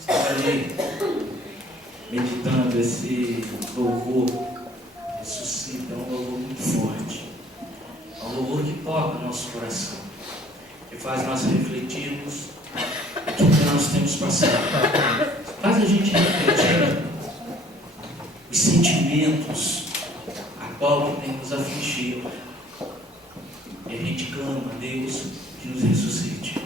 Estava ali meditando esse louvor, ressuscita, é um louvor muito forte. É um louvor que toca o nosso coração, que faz nós refletirmos o que nós temos passado. Faz a gente refletir os sentimentos a qual que tem nos afligido. E a gente clama a Deus que nos ressuscite.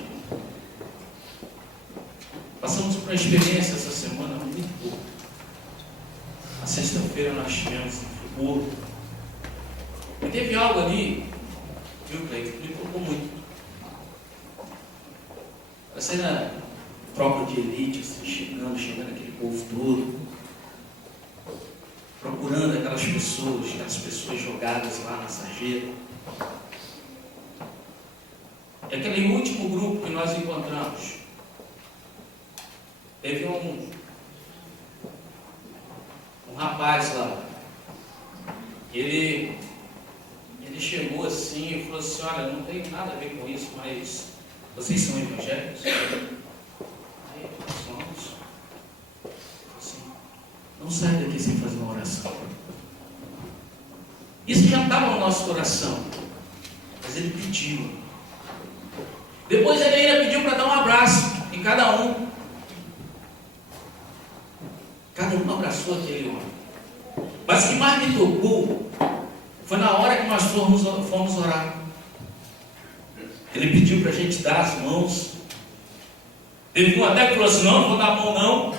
Passamos por uma experiência essa semana muito boa. Na sexta-feira nós tivemos em Friburgo. E teve algo ali, viu, Cleiton, que me tocou muito. Parecendo a tropa de elite, assim, chegando aquele povo todo, procurando aquelas pessoas jogadas lá na sarjeta. E aquele último grupo que nós encontramos, teve um rapaz lá. Ele chegou assim e falou assim: olha, não tem nada a ver com isso, mas vocês são evangélicos? Aí nós somos. Assim, não sai daqui sem fazer uma oração. Isso já estava no nosso coração, mas ele pediu. Depois ele ainda pediu para dar um abraço em cada um. Cada um abraçou aquele homem. Mas o que mais me tocou foi na hora que nós fomos orar. Ele pediu para a gente dar as mãos. Teve um até que falou assim: não vou dar a mão não.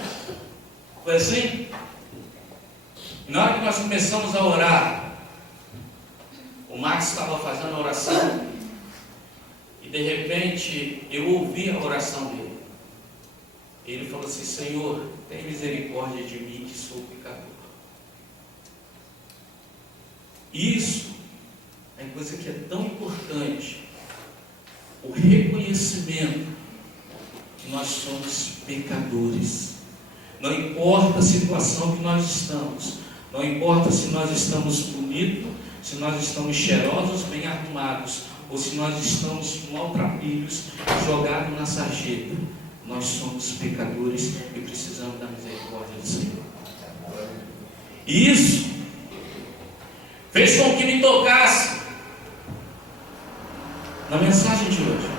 Foi assim. E na hora que nós começamos a orar, o Max estava fazendo a oração. E de repente eu ouvi a oração dele. Ele falou assim: Senhor, tem misericórdia de mim que sou pecador. Isso é coisa que é tão importante. O reconhecimento que nós somos pecadores. Não importa a situação que nós estamos. Não importa se nós estamos bonitos, se nós estamos cheirosos, bem arrumados, ou se nós estamos maltrapilhos, jogados na sarjeta. Nós somos pecadores e precisamos da misericórdia do Senhor. E isso fez com que me tocasse na mensagem de hoje.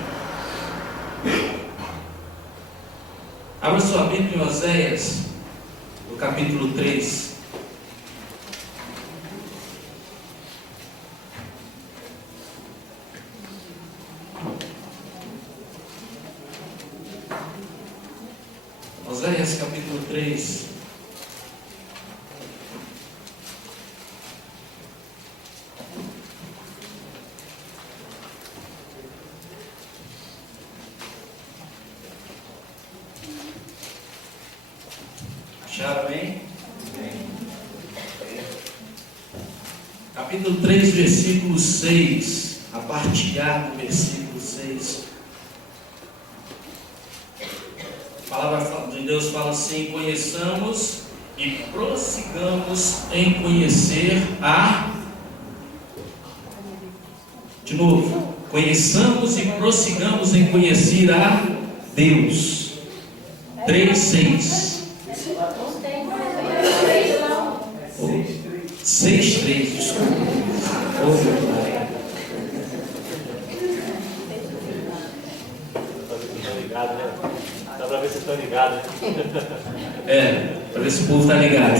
Abra sua Bíblia em Oséias, no capítulo 3. Oséias capítulo 3. Acharam, hein? Capítulo 3, versículo 6. A parte A do versículo 6. A palavra de Deus fala assim: conheçamos e prossigamos em conhecer a... De novo, conheçamos e prossigamos em conhecer a Deus. 3:6. 6:3, desculpa. Dá pra ver se estão ligados, né? Para ver se o povo está ligado.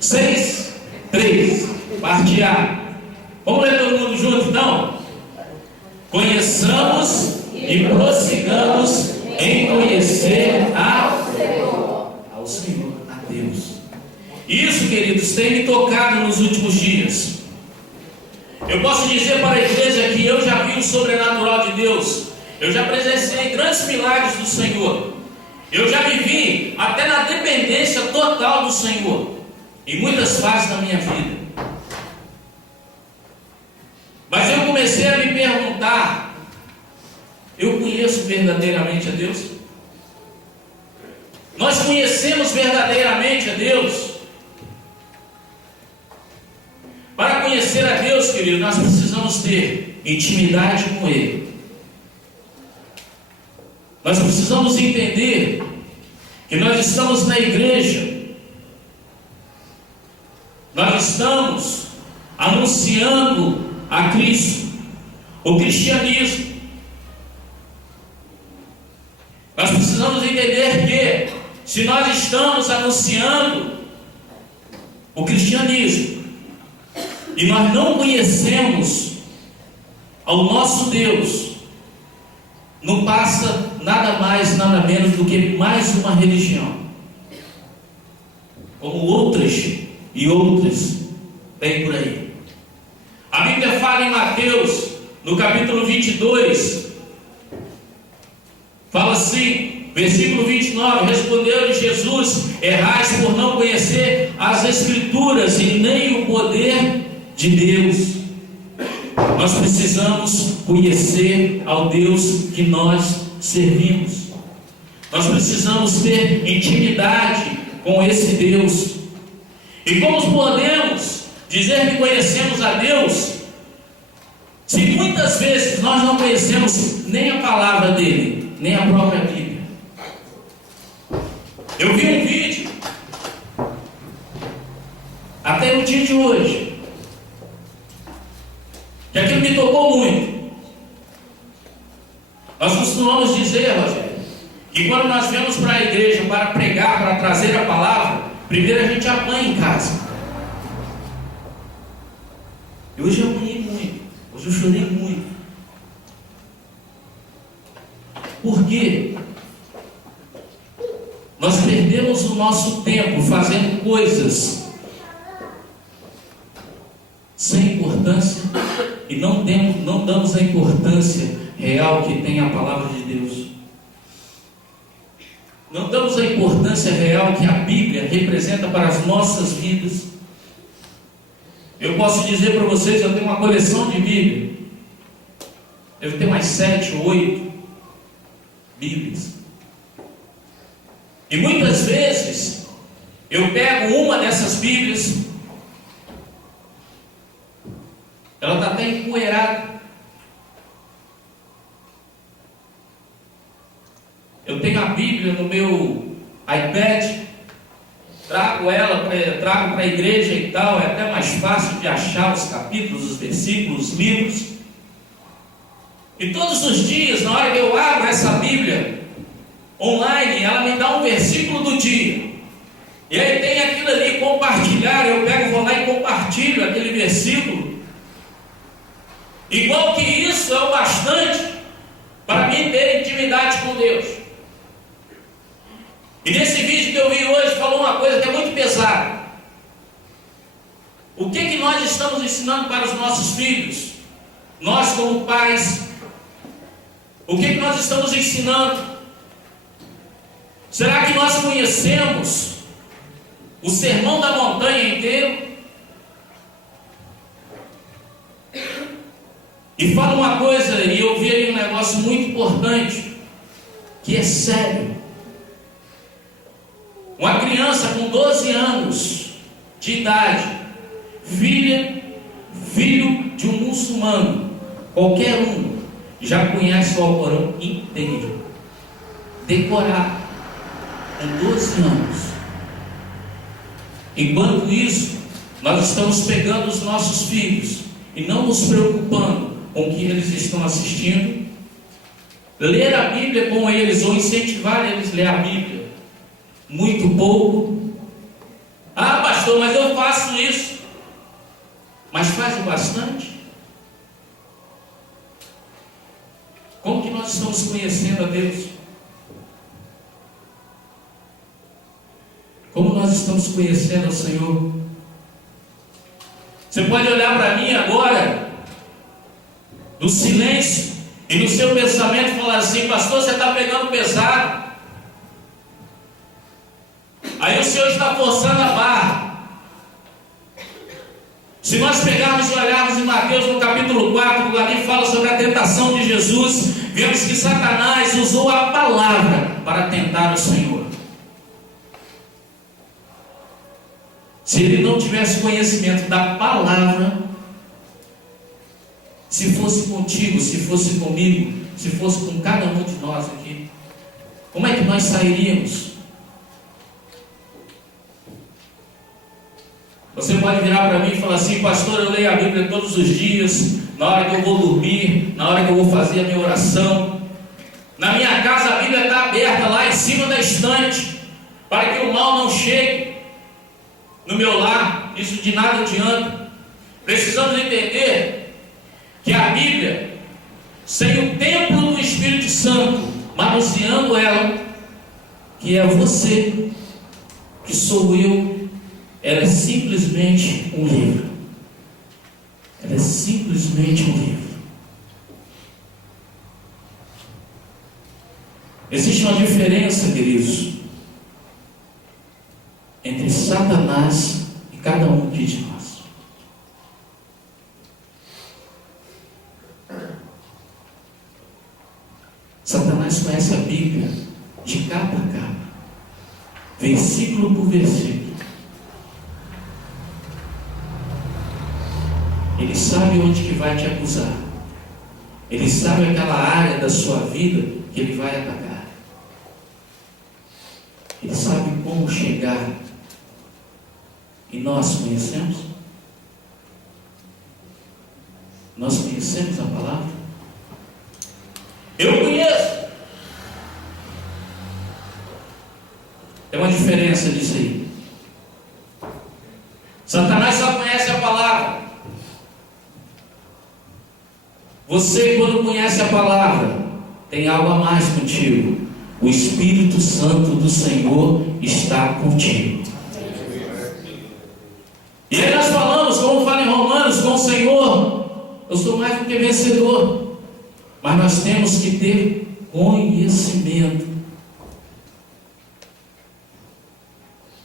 6:3, parte A. Vamos ler todo mundo junto então? Conheçamos e prossigamos em conhecer ao Senhor, a Deus. Isso, queridos, tem me tocado nos últimos dias. Eu posso dizer para a igreja que eu já vi o sobrenatural de Deus. Eu já presenciei grandes milagres do Senhor. Eu já vivi até na dependência total do Senhor, em muitas fases da minha vida. Mas eu comecei a me perguntar: eu conheço verdadeiramente a Deus? Nós conhecemos verdadeiramente a Deus? Para conhecer a Deus, querido, nós precisamos ter intimidade com Ele. Nós precisamos entender que nós estamos na igreja, nós estamos anunciando a Cristo, o cristianismo. Nós precisamos entender que, se nós estamos anunciando o cristianismo e nós não conhecemos ao nosso Deus, não passa nada mais, nada menos do que mais uma religião, como outras e outras tem por aí. A Bíblia fala em Mateus, no capítulo 22, fala assim, versículo 29, respondeu-lhe Jesus: errais por não conhecer as Escrituras e nem o poder de Deus. Nós precisamos conhecer ao Deus que nós servimos. Nós precisamos ter intimidade com esse Deus. E como podemos dizer que conhecemos a Deus, se muitas vezes nós não conhecemos nem a palavra dele, nem a própria Bíblia? Eu vi um vídeo, até no dia de hoje, que aquilo me tocou muito. Nós costumamos dizer, Rogério, que quando nós viemos para a igreja para pregar, para trazer a palavra, primeiro a gente apanha em casa. E hoje eu apanhei muito, hoje eu chorei muito. Por quê? Nós perdemos o nosso tempo fazendo coisas sem importância e não damos a importância real que tem a palavra de Deus. Não damos a importância real que a Bíblia representa para as nossas vidas. Eu posso dizer para vocês, eu tenho uma coleção de Bíblia. Deve ter mais 7 ou 8 Bíblias. E muitas vezes eu pego uma dessas Bíblias, ela está até empoeirada. Eu tenho a Bíblia no meu iPad, trago para a igreja e tal, é até mais fácil de achar os capítulos, os versículos, os livros. E todos os dias, na hora que eu abro essa Bíblia online, ela me dá um versículo do dia. E aí tem aquilo ali, compartilhar, eu pego, vou lá e compartilho aquele versículo. Igual que isso é o bastante para mim ter intimidade com Deus. E nesse vídeo que eu vi hoje, falou uma coisa que é muito pesada. O que nós estamos ensinando para os nossos filhos? Nós como pais, o que nós estamos ensinando? Será que nós conhecemos o Sermão da Montanha inteiro? E fala uma coisa, e eu vi aí um negócio muito importante, que é sério. Uma criança com 12 anos de idade, filho de um muçulmano, qualquer um, já conhece o Alcorão inteiro, decorado, com 12 anos. Enquanto isso, nós estamos pegando os nossos filhos e não nos preocupando com o que eles estão assistindo, ler a Bíblia com eles ou incentivar eles a ler a Bíblia. Muito pouco. Ah, pastor, mas eu faço isso. Mas faz o bastante? Como que nós estamos conhecendo a Deus? Como nós estamos conhecendo ao Senhor? Você pode olhar para mim agora, no silêncio, e no seu pensamento falar assim: pastor, você está pegando pesado. Aí o Senhor está forçando a barra. Se nós pegarmos e olharmos em Mateus no capítulo 4, ali fala sobre a tentação de Jesus, vemos que Satanás usou a palavra para tentar o Senhor. Se ele não tivesse conhecimento da palavra, se fosse contigo, se fosse comigo, se fosse com cada um de nós aqui, como é que nós sairíamos? Você pode virar para mim e falar assim: pastor, eu leio a Bíblia todos os dias, na hora que eu vou dormir, na hora que eu vou fazer a minha oração. Na minha casa a Bíblia está aberta lá em cima da estante, para que o mal não chegue no meu lar. Isso de nada adianta. Precisamos entender que a Bíblia, sem o templo do Espírito Santo manuseando ela, que é você, que sou eu, ela é simplesmente um livro. Ela é simplesmente um livro. Existe uma diferença, queridos, entre Satanás e cada um de nós. Satanás conhece a Bíblia de capa a capa, versículo por versículo. Ele sabe onde que vai te acusar. Ele sabe aquela área da sua vida que ele vai atacar. Ele sabe como chegar. E nós conhecemos? Nós conhecemos a palavra? Eu conheço. Tem uma diferença disso aí. Satanás só conhece a palavra. Você, quando conhece a palavra, tem algo a mais contigo. O Espírito Santo do Senhor está contigo. E aí nós falamos, como fala em Romanos, com o Senhor, eu sou mais do que vencedor. Mas nós temos que ter conhecimento.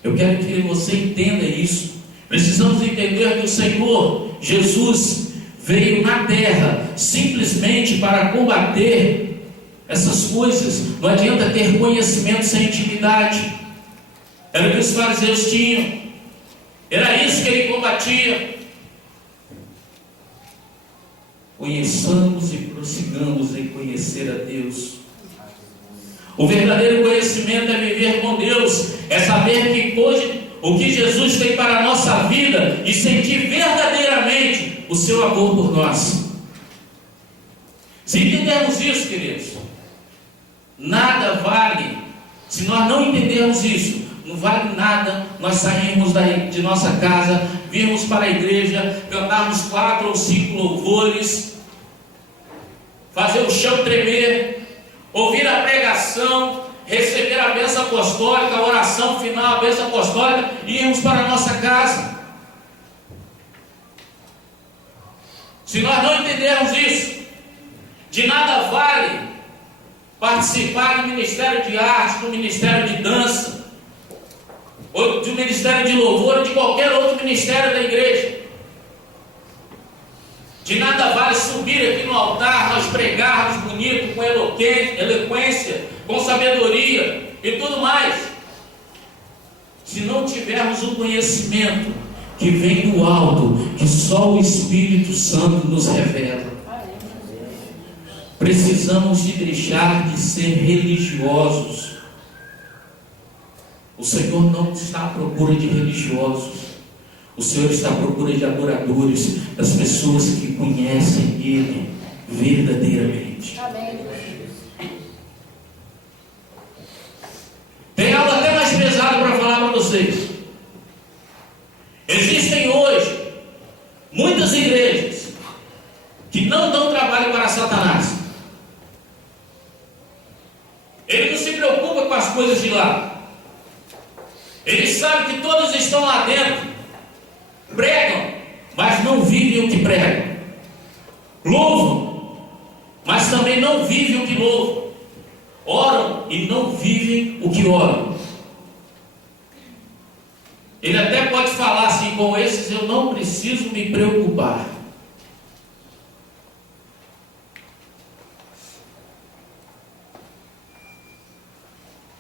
Eu quero que você entenda isso. Precisamos entender que o Senhor Jesus veio na terra simplesmente para combater essas coisas. Não adianta ter conhecimento sem intimidade. Era o que os fariseus tinham. Era isso que ele combatia. Conheçamos e prossigamos em conhecer a Deus. O verdadeiro conhecimento é viver com Deus, é saber que hoje o que Jesus tem para a nossa vida e sentir verdadeiramente o seu amor por nós. Se entendermos isso, queridos, nada vale. Se nós não entendermos isso, não vale nada nós sairmos de nossa casa, virmos para a igreja, cantarmos 4 ou 5 louvores, fazer o chão tremer, ouvir a pregação, receber a bênção apostólica, a oração final, a bênção apostólica, e irmos para a nossa casa. Se nós não entendermos isso, de nada vale participar do ministério de arte, do ministério de dança, ou do ministério de louvor, ou de qualquer outro ministério da igreja. De nada vale subir aqui no altar, nós pregarmos bonito, com eloquência, com sabedoria e tudo mais, se não tivermos o conhecimento que vem do alto, que só o Espírito Santo nos revela. Precisamos de deixar de ser religiosos. O Senhor não está à procura de religiosos. O Senhor está à procura de adoradores, das pessoas que conhecem Ele verdadeiramente. Amém. Tem algo até mais pesado para falar para vocês. Existem hoje muitas igrejas que não dão trabalho para Satanás. Ele não se preocupa com as coisas de lá. Ele sabe que todos estão lá dentro, pregam, mas não vivem o que pregam. Louvam, mas também não vivem o que louvam. Oram e não vivem o que oram. Ele até pode falar assim: com esses eu não preciso me preocupar.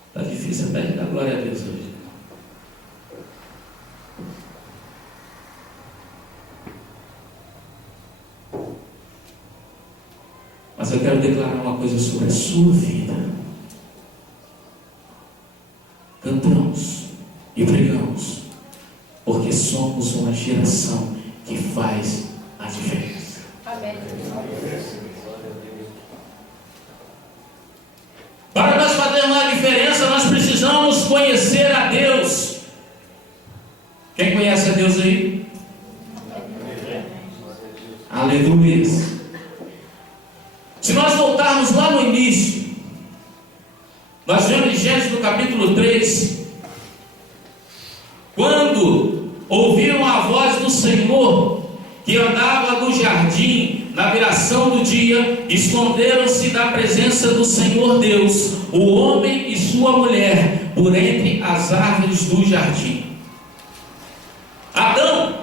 Está difícil até dar glória a Deus hoje. Mas eu quero declarar uma coisa sobre a sua vida. e pregamos, porque somos uma geração que faz a diferença. Amém. Para nós fazermos a diferença, nós precisamos conhecer a Deus. Quem conhece a Deus aí? Aleluia. Se nós voltarmos lá no início, nós vemos em Gênesis no capítulo 3, quando ouviram a voz do Senhor, que andava no jardim, na viração do dia, esconderam-se da presença do Senhor Deus, o homem e sua mulher, por entre as árvores do jardim. Adão,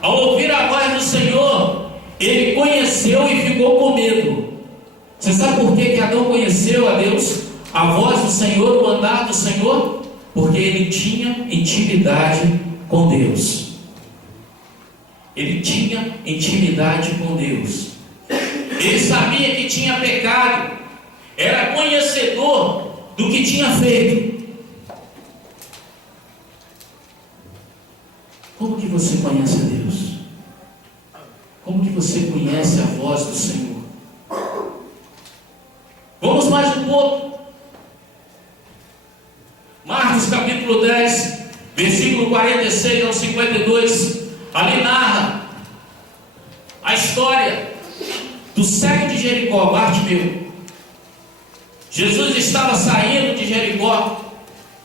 ao ouvir a voz do Senhor, ele conheceu e ficou com medo. Você sabe por que Adão conheceu a Deus? A voz do Senhor, o andar do Senhor? Porque ele tinha intimidade com Deus. Ele tinha intimidade com Deus. Ele sabia que tinha pecado. Era conhecedor do que tinha feito. Como que você conhece a Deus? Como que você conhece a voz do Senhor? Vamos mais um pouco. Marcos capítulo 10, versículo 46 ao 52. Ali narra a história do cego de Jericó, Bartimeu. Jesus estava saindo de Jericó,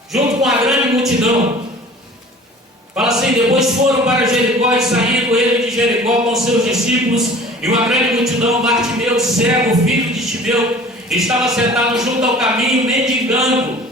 junto com a grande multidão. Fala assim: depois foram para Jericó, e saindo ele de Jericó com seus discípulos e uma grande multidão, Bartimeu, cego, filho de Timeu, estava sentado junto ao caminho, mendigando.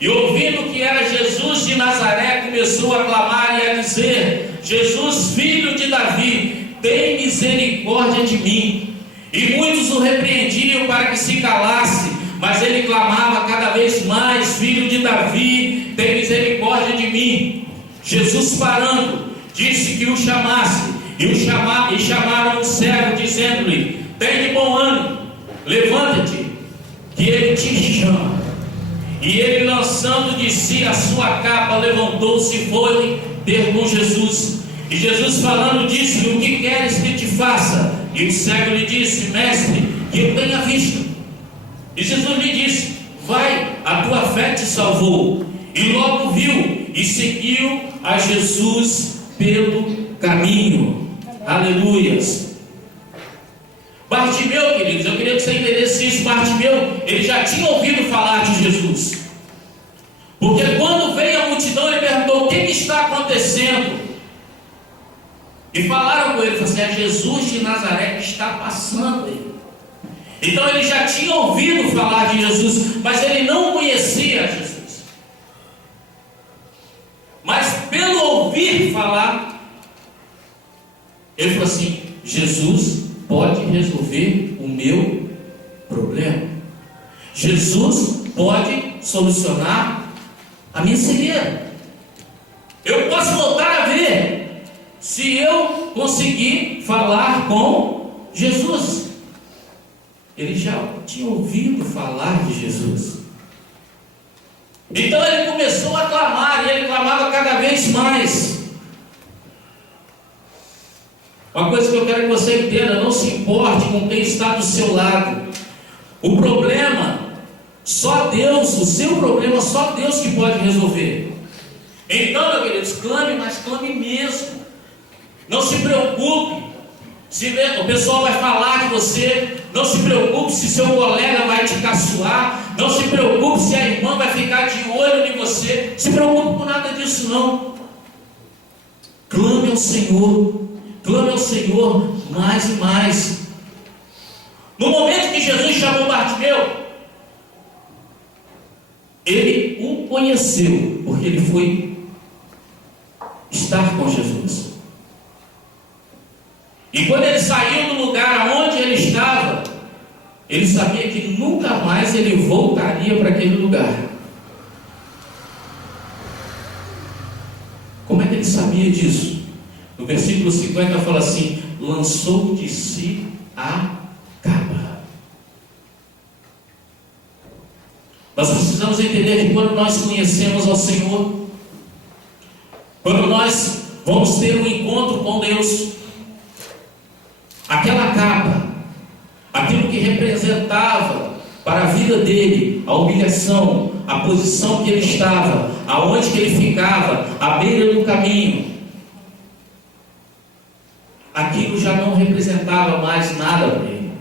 E ouvindo que era Jesus de Nazaré, começou a clamar e a dizer: Jesus, filho de Davi, tem misericórdia de mim. E muitos o repreendiam para que se calasse, mas ele clamava cada vez mais: Filho de Davi, tem misericórdia de mim. Jesus, parando, disse que o chamasse, e chamaram o cego, dizendo-lhe: tem de bom ânimo, levanta-te, que ele te chama. E ele, lançando de si a sua capa, levantou-se e foi ter com Jesus. E Jesus, falando, disse-lhe: o que queres que te faça? E o cego lhe disse: Mestre, que eu tenha visto. E Jesus lhe disse: vai, a tua fé te salvou. E logo viu e seguiu a Jesus pelo caminho. Aleluias. Bartimeu, queridos, eu queria que você entendesse isso. Bartimeu, ele já tinha ouvido falar de Jesus, porque quando veio a multidão, ele perguntou: o que está acontecendo? E falaram com ele, falaram assim: é Jesus de Nazaré que está passando aí. Então ele já tinha ouvido falar de Jesus, mas ele não conhecia Jesus. Mas pelo ouvir falar, ele falou assim: Jesus pode resolver o meu problema. Jesus pode solucionar a minha cegueira. Eu posso voltar a ver se eu conseguir falar com Jesus. Ele já tinha ouvido falar de Jesus. Então ele começou a clamar, e ele clamava cada vez mais. Uma coisa que eu quero que você entenda: não se importe com quem está do seu lado. O problema, só Deus, o seu problema, só Deus que pode resolver. Então, meus queridos, clame, mas clame mesmo. Não se preocupe se o pessoal vai falar de você. Não se preocupe se seu colega vai te caçoar. Não se preocupe se a irmã vai ficar de olho em você. Não se preocupe com nada disso, não. Clame ao Senhor. Clame ao Senhor mais e mais. No momento que Jesus chamou Bartimeu, ele o conheceu, porque ele foi estar com Jesus. E quando ele saiu do lugar onde ele estava, ele sabia que nunca mais ele voltaria para aquele lugar. Como é que ele sabia disso? No versículo 50 fala assim: lançou de si a capa. Nós precisamos entender que quando nós conhecemos ao Senhor, Quando nós vamos ter um encontro com Deus, aquela capa, aquilo que representava para a vida dele, a humilhação, a posição que ele estava, aonde que ele ficava, à beira do caminho, aquilo já não representava mais nada para ele.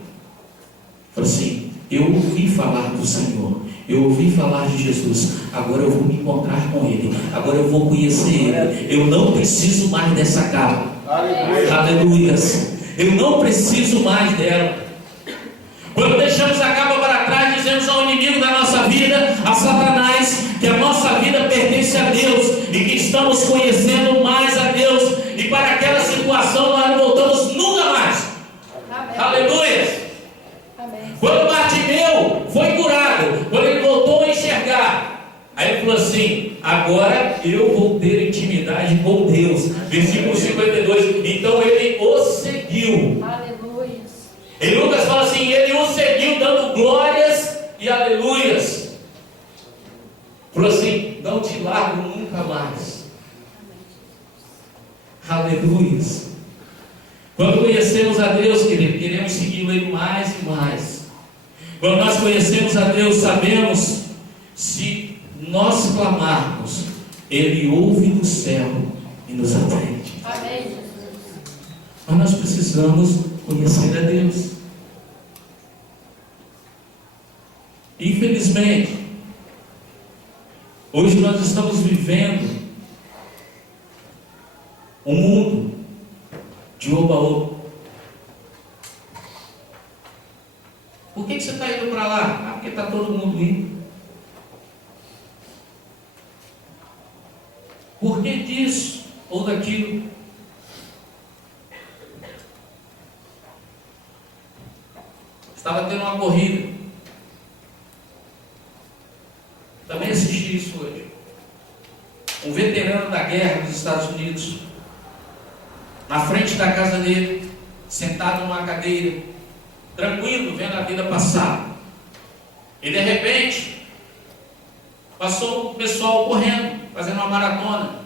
Falei assim: eu ouvi falar do Senhor, eu ouvi falar de Jesus, agora eu vou me encontrar com Ele, agora eu vou conhecer Ele, eu não preciso mais dessa capa. Aleluias. Eu não preciso mais dela. Quando deixamos a capa para trás, dizemos ao inimigo da nossa vida, a Satanás, que a nossa vida pertence a Deus e que estamos conhecendo mais a Deus, e para aquela situação nós não voltamos nunca mais. Amém. Aleluia. Amém. Quando Bartimeu foi curado, quando ele voltou a enxergar, aí ele falou assim: agora eu vou ter intimidade com Deus. Versículo 52. Então ele o seguiu. Aleluia. E Lucas fala assim: ele o seguiu dando glórias e aleluias. Falou assim: não te largo nunca mais. Aleluias. Quando conhecemos a Deus, queremos segui-lo Ele mais e mais. Quando nós conhecemos a Deus, sabemos, se nós clamarmos, Ele ouve do céu e nos atende. Amém, Jesus. Mas nós precisamos conhecer a Deus. Infelizmente, hoje nós estamos vivendo um mundo de oba-oba. Por que você está indo para lá? Ah, porque está todo mundo indo. Por que disso ou daquilo? Estava tendo uma corrida. Também assisti isso hoje. Um veterano da guerra dos Estados Unidos, na frente da casa dele, sentado numa cadeira, tranquilo, vendo a vida passar. E de repente, passou o pessoal correndo, fazendo uma maratona,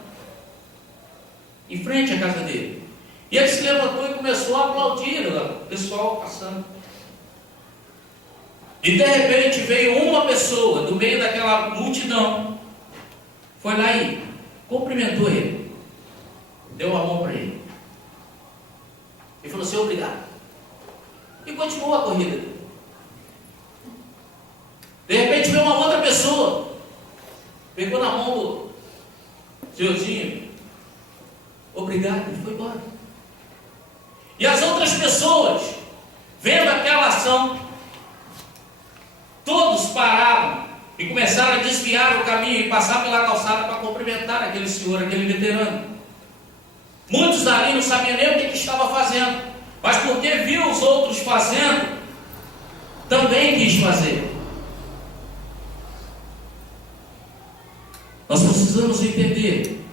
em frente à casa dele. E ele se levantou e começou a aplaudir o pessoal passando. E de repente veio uma pessoa do meio daquela multidão, foi lá e cumprimentou ele, deu a mão para ele. E falou assim: obrigado. E continuou a corrida. De repente veio uma outra pessoa, pegou na mão do senhorzinho, obrigado, e foi embora. E as outras pessoas, vendo aquela ação, todos pararam e começaram a desviar o caminho e passar pela calçada para cumprimentar aquele senhor, aquele veterano. Muitos dali não sabiam nem o que estava fazendo, mas porque viu os outros fazendo, também quis fazer. Nós precisamos entender,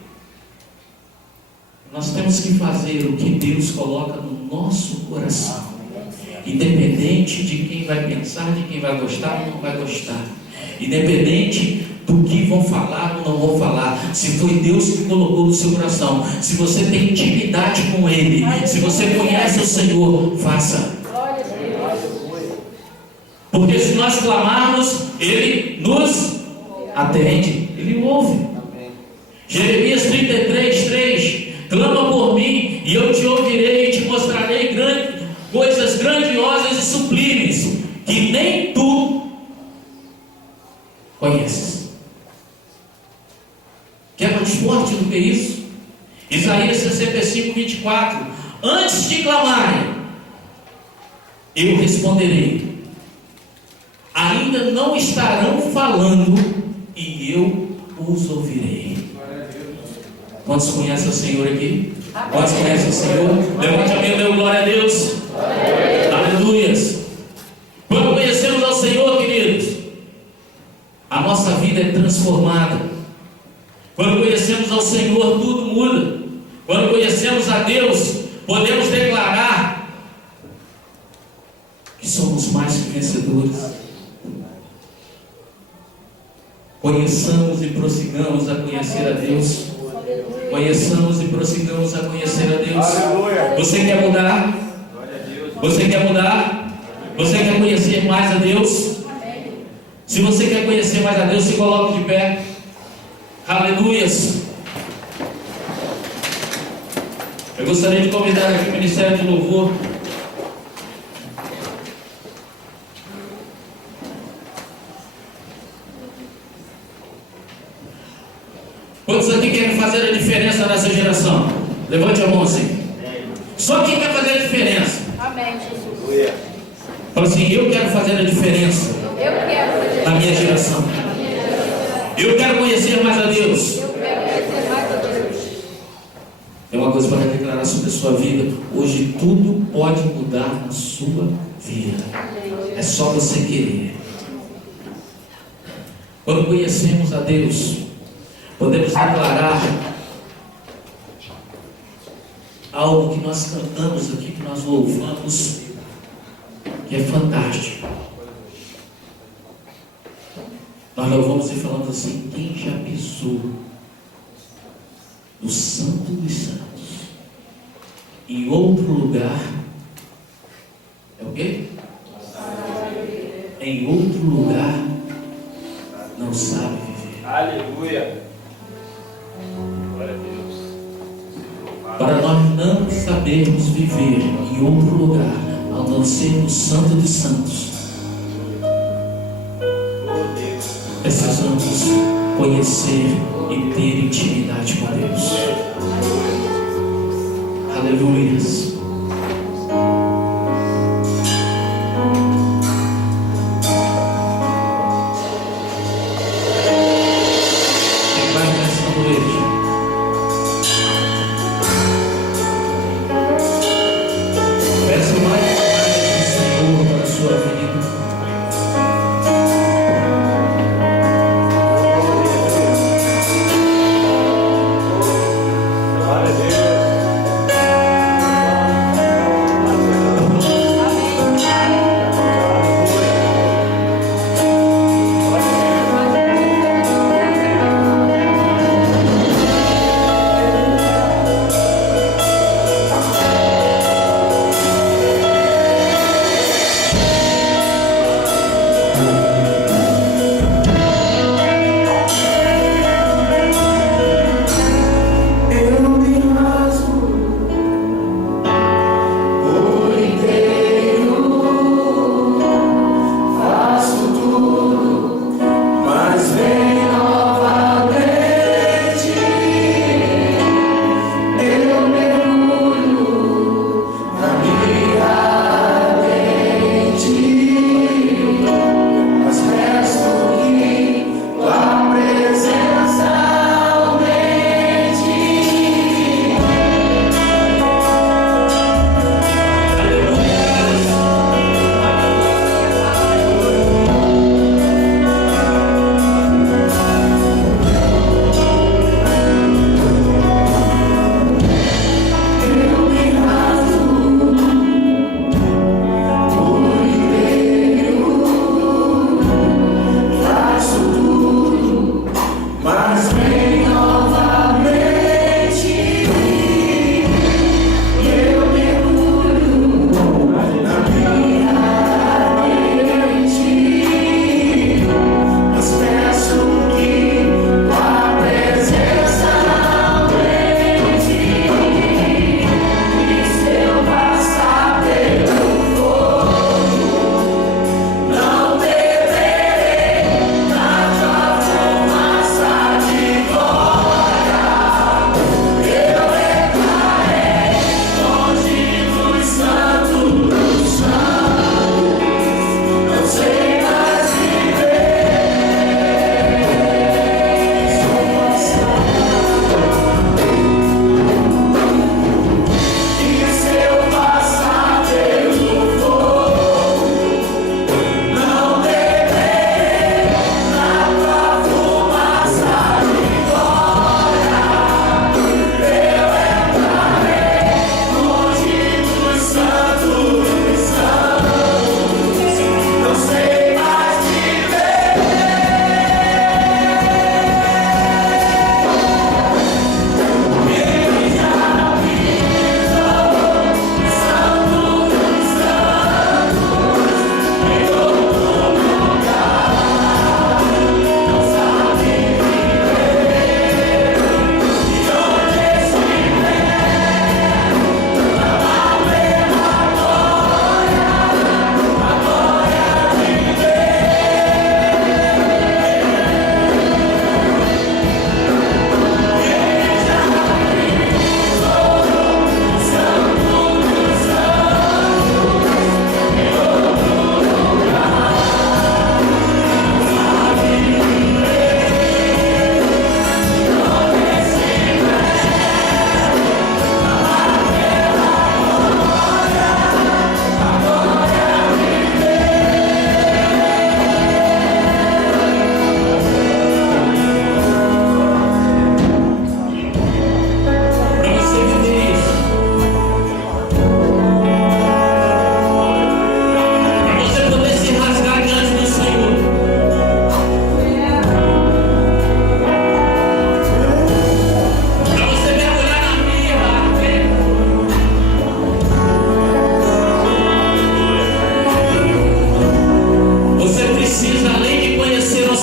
nós temos que fazer o que Deus coloca no nosso coração, independente de quem vai pensar, de quem vai gostar ou não vai gostar, independente do que vão falar ou não vão falar. Se foi Deus que colocou no seu coração, se você tem intimidade com Ele, se você conhece o Senhor, faça. Porque se nós clamarmos, Ele nos atende, Ele ouve. Jeremias 33:3: clama por mim e eu te ouvirei e te mostrarei coisas grandiosas e sublimes que nem tu conheces. Quer mais forte do que isso? Isaías 65:24: antes de clamarem, eu responderei. Ainda não estarão falando e eu os ouvirei. Quantos conhecem o Senhor aqui? Quantos conhecem o Senhor? Levante a mão e dê glória a Deus. Aleluias. Quando conhecemos ao Senhor, queridos, a nossa vida é transformada. Quando conhecemos ao Senhor, tudo muda. Quando conhecemos a Deus, podemos declarar que somos mais que vencedores. Conheçamos e prossigamos a conhecer a Deus. Conheçamos e prossigamos a conhecer a Deus. Aleluia. Você quer mudar? Glória a Deus. Você quer mudar? Você quer conhecer mais a Deus? Se você quer conhecer mais a Deus, se coloque de pé. Aleluias. Eu gostaria de convidar aqui o Ministério de Louvor. Quantos aqui querem fazer a diferença nessa geração? Levante a mão assim. Só quem quer fazer a diferença. Amém, Jesus. Aleluia. Fala assim, eu quero fazer a diferença Eu quero fazer. na minha geração. Eu quero conhecer mais a Deus. Eu quero conhecer mais a Deus. É uma coisa para declarar sobre a sua vida. Hoje tudo pode mudar na sua vida. É só você querer. Quando conhecemos a Deus, podemos declarar algo que nós cantamos aqui, que nós louvamos, que é fantástico. Nós louvamos e falamos assim: quem já pisou no Santo dos Santos em outro lugar é o quê? Em outro lugar não sabe viver. Aleluia. Glória a Deus. Para nós não sabermos viver em outro lugar ao não ser no Santo dos Santos, Oh Deus. precisamos conhecer e ter intimidade com Deus. Aleluias. Quem vai nessa noite? Peça mais do Senhor para a sua vida. Glória a Deus.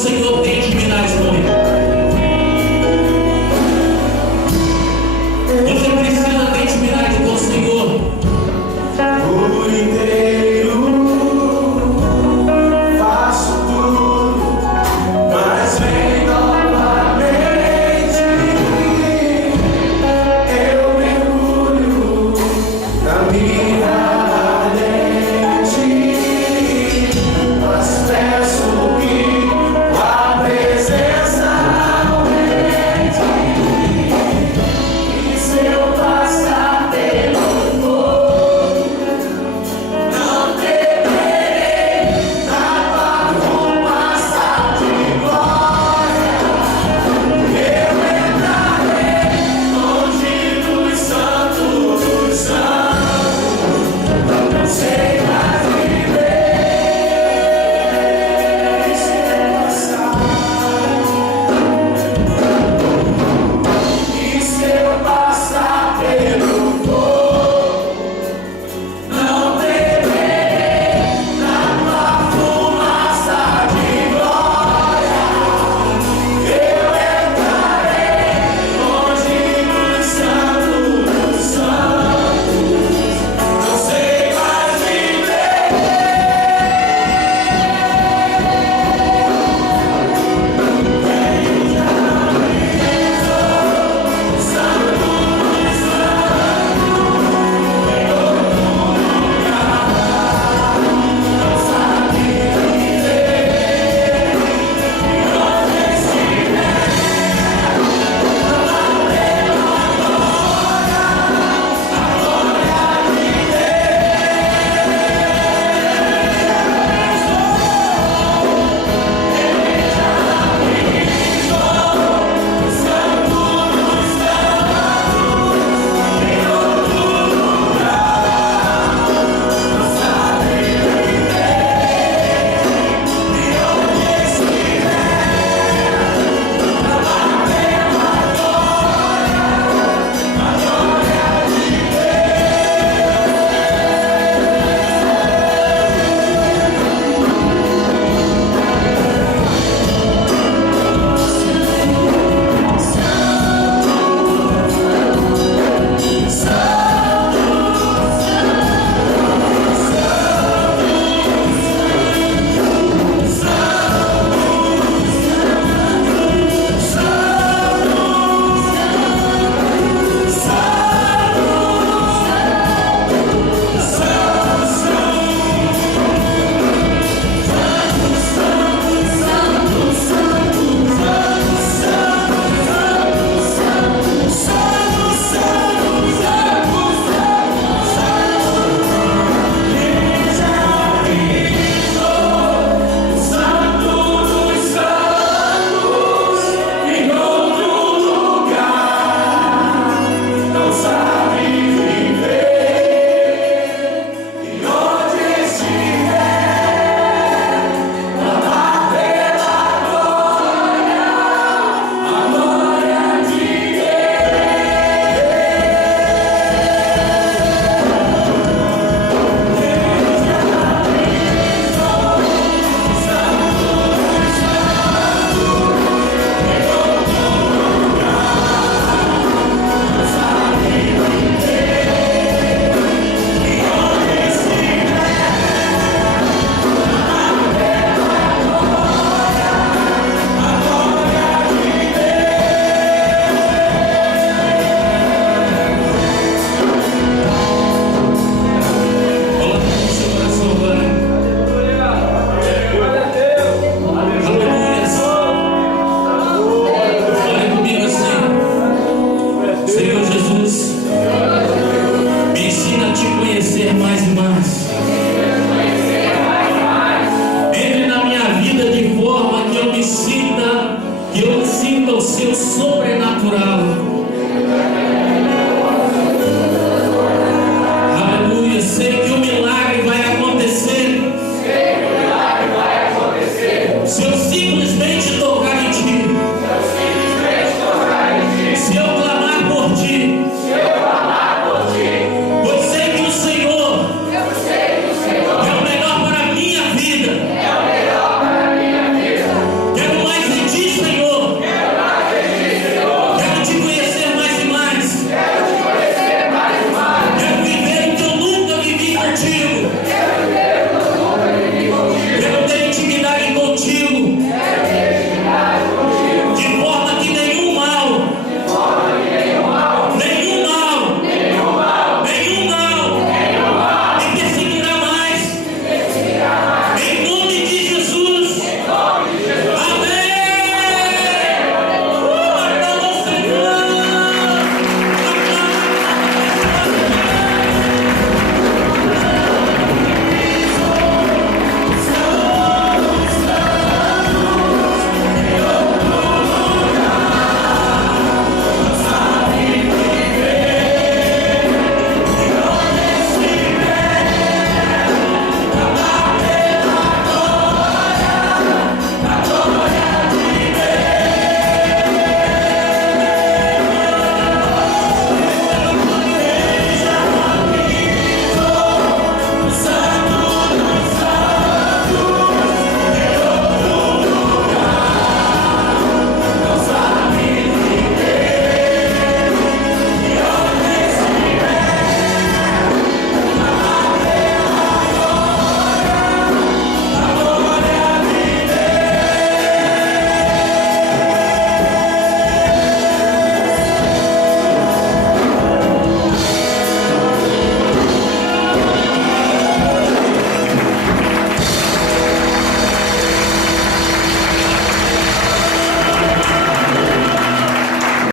Senhor tem intimidade com Ele. Você precisa ter intimidade com o Senhor. Por inteiro faço tudo, mas vem novamente. Eu mergulho na minha ardente, mas peço que a presença aumente. E se eu passar pelo fogo, não temerei, nada vou passar de glória. Eu entrarei longe dos santos dos santos, não sei mais viver se eu passar. E se eu passar pelo fogo, não temerei, na fumaça de glória. Eu entrarei longe dos santos dos santos, não sei mais viver. Que eu sinta o seu sobrenatural.